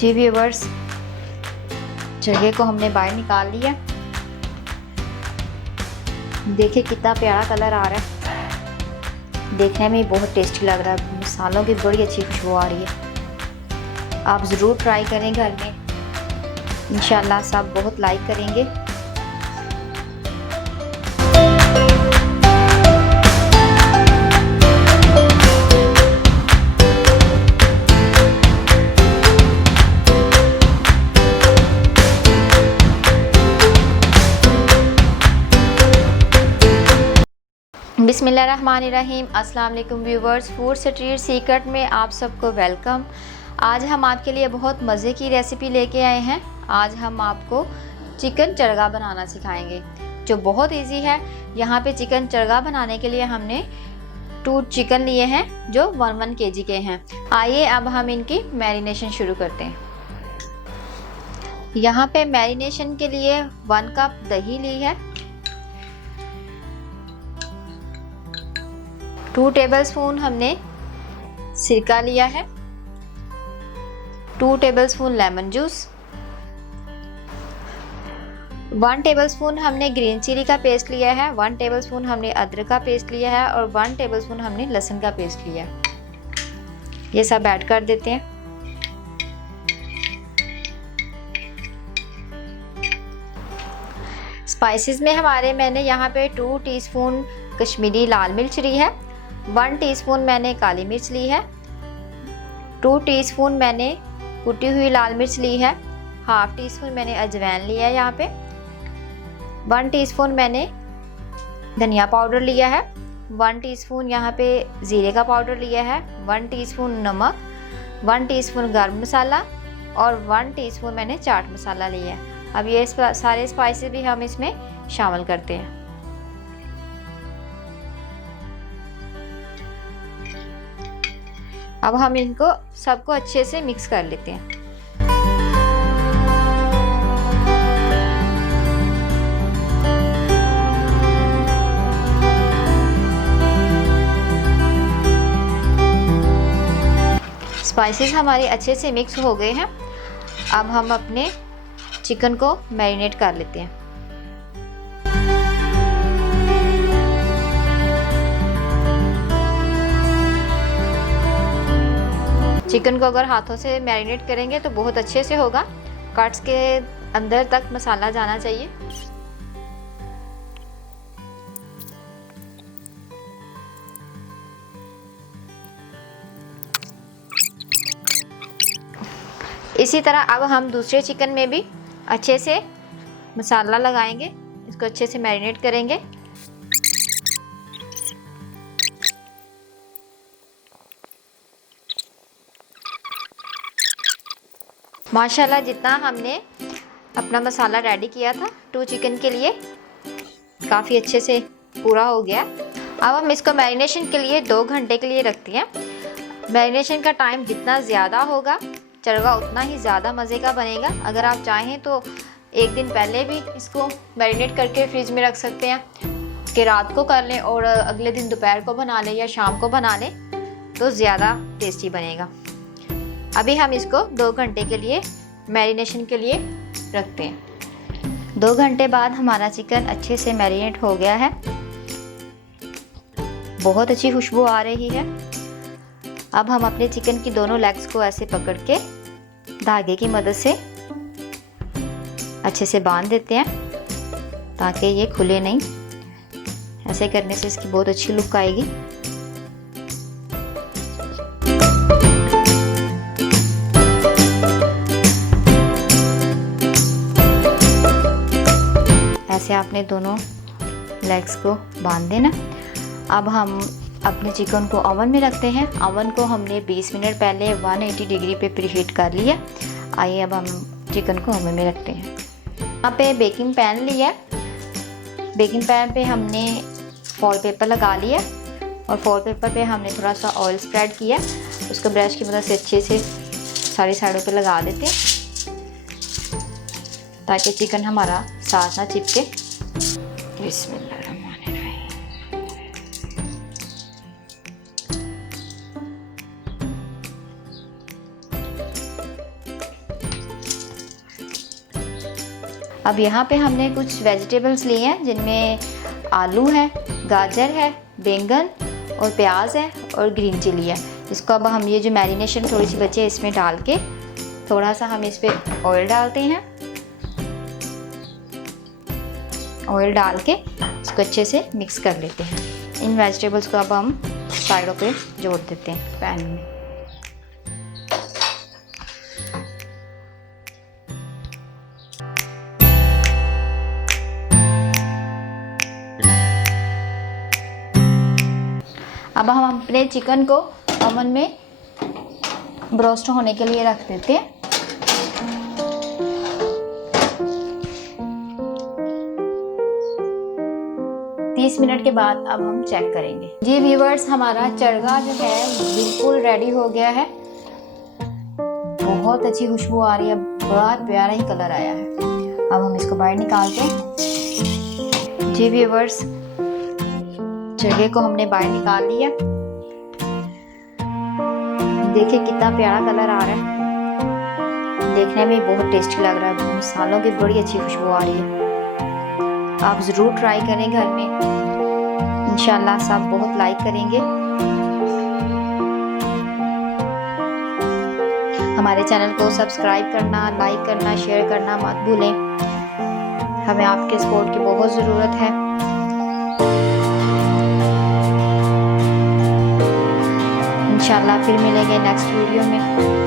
जी viewers, जगह को हमने बाहर निकाल लिया। देखिए कितना प्यारा कलर आ रहा है, देखने में बहुत टेस्टी लग रहा है। मसालों की बड़ी अच्छी खुशबू आ रही है। आप ज़रूर ट्राई करें घर में, इंशाल्लाह सब बहुत लाइक करेंगे। बिस्मिल्लाहिर्रहमानिर्रहीम। अस्सलाम वालेकुम व्यूवर्स, फूड स्ट्रीट सीक्रेट में आप सबको वेलकम। आज हम आपके लिए बहुत मज़े की रेसिपी लेके आए हैं। आज हम आपको चिकन चरगा बनाना सिखाएंगे, जो बहुत इजी है। यहाँ पे चिकन चरगा बनाने के लिए हमने 2 चिकन लिए हैं, जो 1 kg के हैं। आइए अब हम इनकी मैरिनेशन शुरू करते हैं। यहाँ पे मैरिनेशन के लिए 1 कप दही ली है, 2 टेबलस्पून हमने सिरका लिया है, 2 टेबलस्पून लेमन जूस, 1 टेबलस्पून हमने ग्रीन चिली का पेस्ट लिया है, 1 टेबलस्पून हमने अदरक का पेस्ट लिया है और 1 टेबलस्पून हमने लहसुन का पेस्ट लिया है। ये सब ऐड कर देते हैं। स्पाइसेस में मैंने यहाँ पे 2 टीस्पून कश्मीरी लाल मिर्च ली है, 1 टीस्पून मैंने काली मिर्च ली है, 2 टीस्पून मैंने कुटी हुई लाल मिर्च ली है, हाफ टीस्पून मैंने अजवाइन लिया है यहाँ पे, 1 टीस्पून मैंने धनिया पाउडर लिया है, 1 टीस्पून यहाँ पे ज़ीरे का पाउडर लिया है, 1 टीस्पून नमक, 1 टीस्पून गर्म मसाला और 1 टीस्पून मैंने चाट मसाला लिया है। अब ये सारे स्पाइसेस भी हम इसमें शामिल करते हैं। अब हम इनको सबको अच्छे से मिक्स कर लेते हैं। स्पाइसेस हमारे अच्छे से मिक्स हो गए हैं। अब हम अपने चिकन को मैरिनेट कर लेते हैं। चिकन को अगर हाथों से मैरिनेट करेंगे तो बहुत अच्छे से होगा। कट्स के अंदर तक मसाला जाना चाहिए। इसी तरह अब हम दूसरे चिकन में भी अच्छे से मसाला लगाएंगे, इसको अच्छे से मैरिनेट करेंगे। माशाल्लाह जितना हमने अपना मसाला रेडी किया था 2 चिकन के लिए, काफ़ी अच्छे से पूरा हो गया। अब हम इसको मैरिनेशन के लिए 2 घंटे के लिए रखते हैं। मैरिनेशन का टाइम जितना ज़्यादा होगा, चरगा उतना ही ज़्यादा मज़े का बनेगा। अगर आप चाहें तो 1 दिन पहले भी इसको मैरिनेट करके फ्रिज में रख सकते हैं कि रात को कर लें और अगले दिन दोपहर को बना लें या शाम को बना लें, तो ज़्यादा टेस्टी बनेगा। अभी हम इसको 2 घंटे के लिए मैरिनेशन के लिए रखते हैं। 2 घंटे बाद हमारा चिकन अच्छे से मैरिनेट हो गया है, बहुत अच्छी खुशबू आ रही है। अब हम अपने चिकन की दोनों लेग्स को ऐसे पकड़ के धागे की मदद से अच्छे से बांध देते हैं ताकि ये खुले नहीं। ऐसे करने से इसकी बहुत अच्छी लुक आएगी। ऐसे आपने दोनों लेग्स को बांध देना। अब हम अपने चिकन को ओवन में रखते हैं। ओवन को हमने 20 मिनट पहले 180 डिग्री पे प्रीहीट कर लिया। आइए अब हम चिकन को ओवन में रखते हैं। यहाँ पे बेकिंग पैन लिया, बेकिंग पैन पे हमने फॉल पेपर लगा लिया और फॉल पेपर पे हमने थोड़ा सा ऑयल स्प्रेड किया। उसको ब्रश की मदद से अच्छे से सारी साइडों पे लगा देते हैं ताकि चिकन हमारा साथ ना चिपके। बिस्मिल्लाहिर्रहमानिर्रहीम। अब यहाँ पे हमने कुछ वेजिटेबल्स लिए हैं जिनमें आलू है, गाजर है, बैंगन और प्याज है और ग्रीन चिली है। इसको अब हम ये जो मैरिनेशन थोड़ी सी बची है इसमें डाल के थोड़ा सा हम इस पर ऑयल डालते हैं। ऑयल डाल के इसको अच्छे से मिक्स कर लेते हैं। इन वेजिटेबल्स को अब हम साइडों पे जोड़ देते हैं पैन में। अब हम अपने चिकन को ओवन में ब्रोस्ट होने के लिए रख देते हैं। तीस मिनट के बाद अब हम चेक करेंगे। जी व्यूअर्स, हमारा चरगा जो है बिल्कुल रेडी हो गया है। बहुत अच्छी खुशबू आ रही है, बहुत प्यारा ही कलर आया है। अब हम इसको बाहर निकालते हैं। जी व्यूअर्स, चरगे को हमने बाहर निकाल लिया। देखिए कितना प्यारा कलर आ रहा है, देखने में बहुत टेस्टी लग रहा है। मसालों की बड़ी अच्छी खुशबू आ रही है। आप ज़रूर ट्राई करें घर में, इंशाल्लाह सब बहुत लाइक करेंगे। हमारे चैनल को सब्सक्राइब करना, लाइक करना, शेयर करना मत भूलें। हमें आपके सपोर्ट की बहुत ज़रूरत है। इंशाल्लाह फिर मिलेंगे नेक्स्ट वीडियो में।